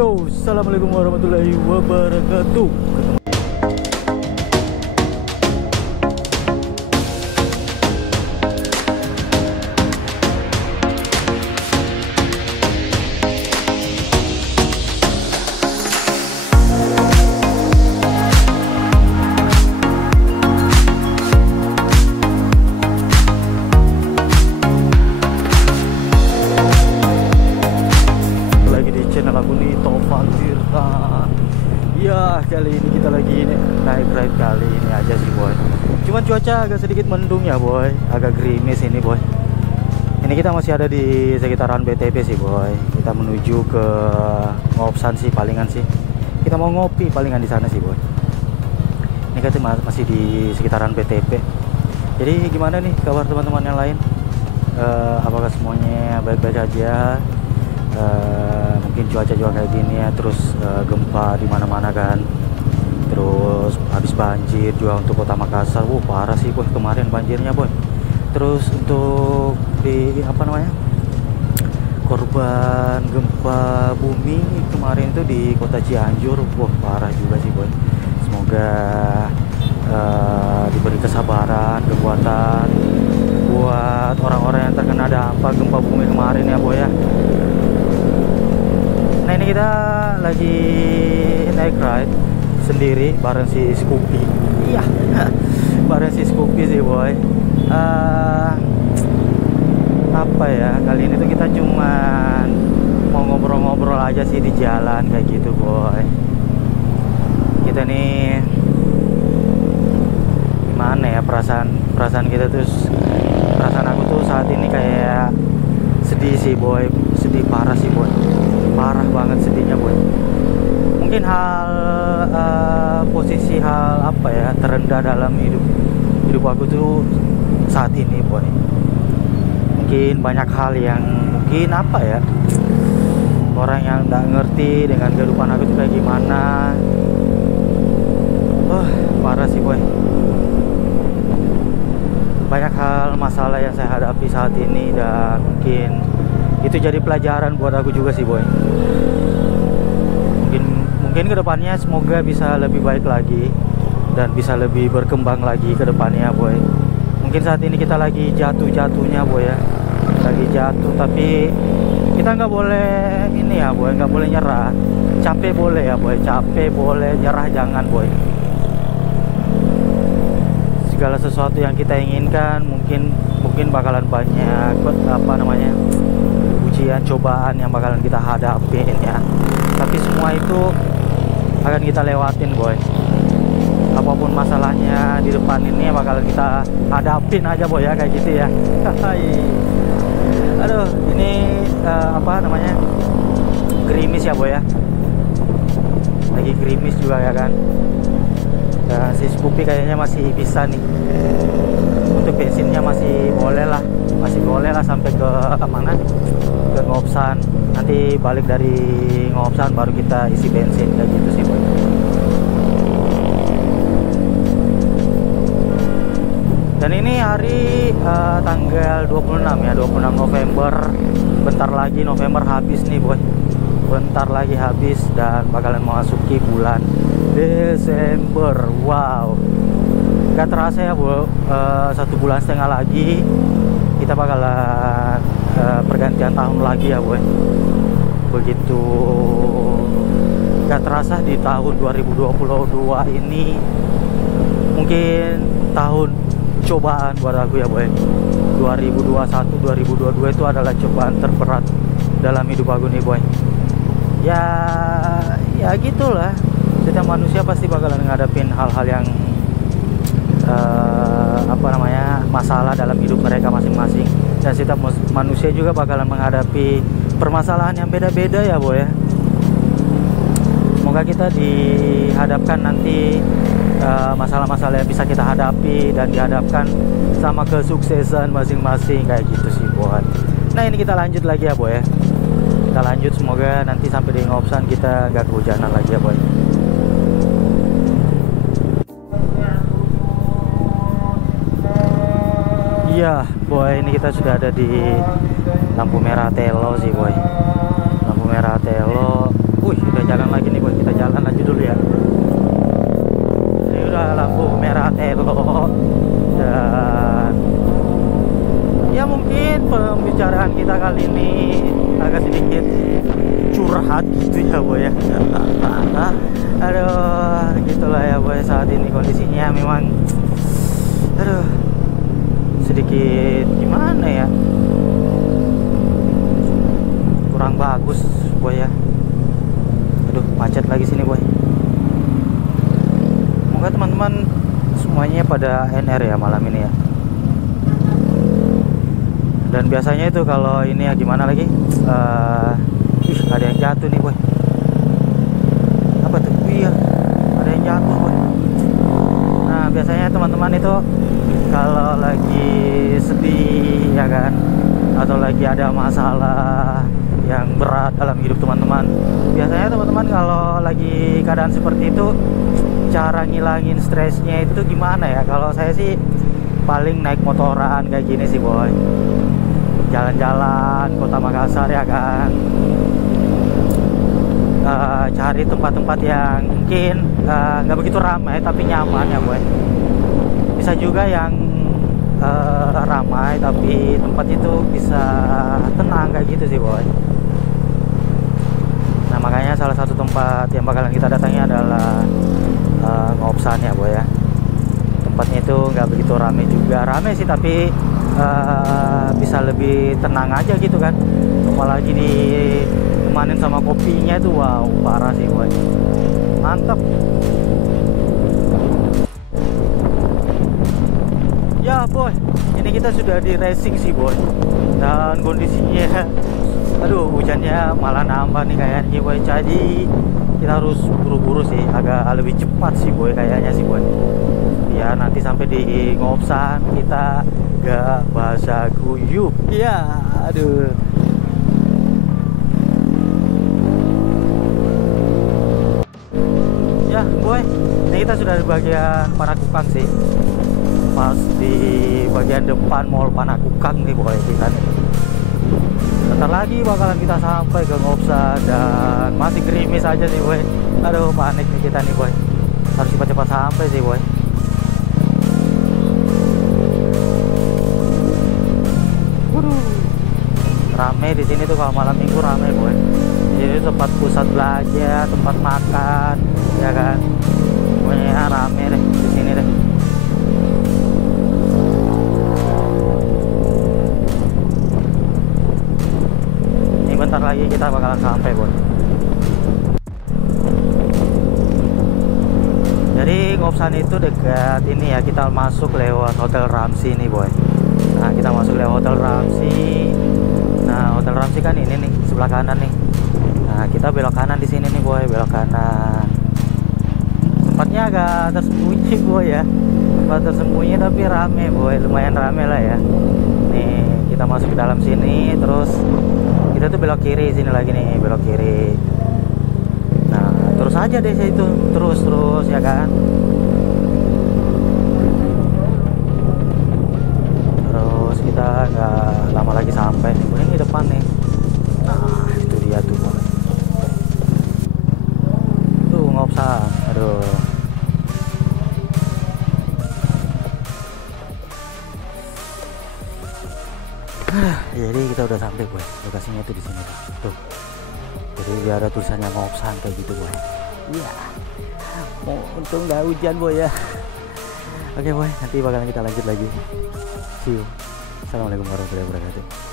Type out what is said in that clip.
Yo, assalamualaikum warahmatullahi wabarakatuh. Ya, kali ini kita lagi naik ride kali ini aja sih boy. Cuman cuaca agak sedikit mendung ya boy, agak gerimis ini boy. Ini kita masih ada di sekitaran BTP sih boy. Kita menuju ke Ngopsan sih palingan sih. Kita mau ngopi palingan di sana sih boy. Ini kita masih di sekitaran BTP. Jadi gimana nih kabar teman-teman yang lain? Apakah semuanya baik-baik aja? Mungkin cuaca juga kayak gini ya, terus gempa di mana-mana kan, terus habis banjir juga untuk kota Makassar. Parah sih boy kemarin banjirnya boy. Terus untuk di apa namanya, korban gempa bumi kemarin itu di kota Cianjur, parah juga sih boy. Semoga diberi kesabaran, kekuatan buat orang-orang yang terkena dampak gempa bumi kemarin ya boy ya. Nah ini kita lagi naik ride sendiri bareng si Scoopy. Iya, bareng si Scoopy sih boy. Apa ya, kali ini tuh kita cuman mau ngobrol-ngobrol aja sih di jalan kayak gitu boy. Kita nih gimana ya, perasaan kita tuh, perasaan aku tuh saat ini kayak sedih sih boy, sedih parah sih boy. Parah banget sedihnya boy. Mungkin posisi hal apa ya terendah dalam hidup aku tuh saat ini boy. Mungkin banyak hal yang mungkin apa ya, orang yang nggak ngerti dengan kehidupan aku tuh kayak gimana. Parah sih boy. Banyak hal masalah yang saya hadapi saat ini, dan mungkin itu jadi pelajaran buat aku juga sih boy. Mungkin kedepannya semoga bisa lebih baik lagi dan bisa lebih berkembang lagi ke depannya boy. Mungkin saat ini kita lagi jatuh-jatuhnya boy ya, lagi jatuh, tapi kita nggak boleh ini ya boy, nggak boleh nyerah. Capek boleh ya boy, capek boleh, nyerah jangan boy. Segala sesuatu yang kita inginkan mungkin bakalan banyak apa namanya, ujian, cobaan yang bakalan kita hadapin ya. Tapi semua itu akan kita lewatin boy. Apapun masalahnya di depan ini bakalan kita hadapin aja boy ya, kayak gitu ya. Aduh, ini apa namanya, gerimis ya boy ya. Lagi gerimis juga ya kan. Si Scoopy kayaknya masih bisa nih. Untuk bensinnya masih boleh lah sampai ke mana, ke Ngopsan. Nanti balik dari Ngopsan baru kita isi bensin kayak gitu sih boy. Dan ini hari tanggal 26 ya, 26 November. Bentar lagi November habis nih boy. Bentar lagi habis dan bakalan memasuki bulan Desember. Wow, gak terasa ya bu, 1,5 bulan lagi kita bakalan pergantian tahun lagi ya boy. Begitu gak terasa di tahun 2022 ini mungkin tahun cobaan buat aku ya boy. 2021 2022 itu adalah cobaan terberat dalam hidup aku nih boy. Ya gitulah, setiap manusia pasti bakalan ngadepin hal-hal yang apa namanya, masalah dalam hidup mereka masing-masing. Dan setiap manusia juga bakalan menghadapi permasalahan yang beda-beda ya boy ya. Semoga kita dihadapkan nanti masalah-masalah yang bisa kita hadapi dan dihadapkan sama kesuksesan masing-masing kayak gitu sih boy. Nah ini kita lanjut lagi ya boy ya. Kita lanjut, semoga nanti sampai di Ngopsan kita gak kehujanan lagi ya boy. Iya boy, ini kita sudah ada di lampu merah Telo sih boy. Lampu merah Telo. Udah agak sedikit curhat gitu ya boy ya. Aduh, gitulah ya boy, saat ini kondisinya memang aduh sedikit gimana ya, kurang bagus boy ya. Aduh, macet lagi sini boy. Semoga teman-teman semuanya pada NR ya malam ini ya. Dan biasanya itu kalau ini ya gimana lagi, ada yang jatuh nih boy. Apa tuh? Iya, ada yang jatuh boy. Nah biasanya teman-teman itu kalau lagi sedih ya kan, atau lagi ada masalah yang berat dalam hidup teman-teman, biasanya teman-teman kalau lagi keadaan seperti itu, cara ngilangin stresnya itu gimana ya? Kalau saya sih paling naik motoran kayak gini sih boy, jalan-jalan kota Makassar ya kan, cari tempat-tempat yang mungkin nggak begitu ramai tapi nyaman ya boy. Bisa juga yang ramai tapi tempat itu bisa tenang kayak gitu sih boy. Nah makanya salah satu tempat yang bakalan kita datangi adalah Ngopsan ya boy ya. Tempatnya itu nggak begitu ramai juga, ramai sih tapi bisa lebih tenang aja gitu kan. Apalagi ditemanin sama kopinya itu wow parah sih boy, mantap ya boy. Ini kita sudah di racing sih boy, dan kondisinya aduh hujannya malah nambah nih kayaknya boy. Jadi kita harus buru-buru sih, agak lebih cepat sih boy kayaknya sih boy, ya nanti sampai di Ngopsan kita gak basah kuyup ya. Aduh ya boy, ini kita sudah di bagian Panakukang sih, pas di bagian depan mall Panakukang nih boy kita nih. Bentar lagi bakalan kita sampai ke Ngopsan dan masih gerimis aja sih boy. Aduh panik nih kita nih boy, harus cepat-cepat sampai sih boy. Rame di sini tuh kalau malam minggu, rame boy. Jadi tempat pusat belanja, tempat makan ya kan, pokoknya rame deh di sini deh. Ini bentar lagi kita bakalan sampai boy. Jadi Ngopsan itu dekat ini ya, kita masuk lewat Hotel Ramsey nih boy. Nah kita masuk lewat Hotel Ramsey. Nah Hotel Ramsey kan ini nih sebelah kanan nih. Nah kita belok kanan di sini nih boy, belok kanan. Tempatnya agak tersembunyi boy ya, tempat tersembunyi tapi rame boy, lumayan rame lah ya. Nih kita masuk ke dalam sini, terus kita tuh belok kiri sini lagi nih, belok kiri. Nah terus aja deh situ, terus ya kan. Terus kita nggak lama lagi sampai nih, ini depan nih. Nah itu dia tuh Ngopsan. Aduh jadi kita udah sampai boy, lokasinya itu di sini tuh. Jadi dia ada tulisannya Ngopsan kayak gitu boy. Iya, untung nggak hujan boy ya. Oke boy, nanti bakalan kita lanjut lagi. See you. Assalamualaikum warahmatullahi wabarakatuh.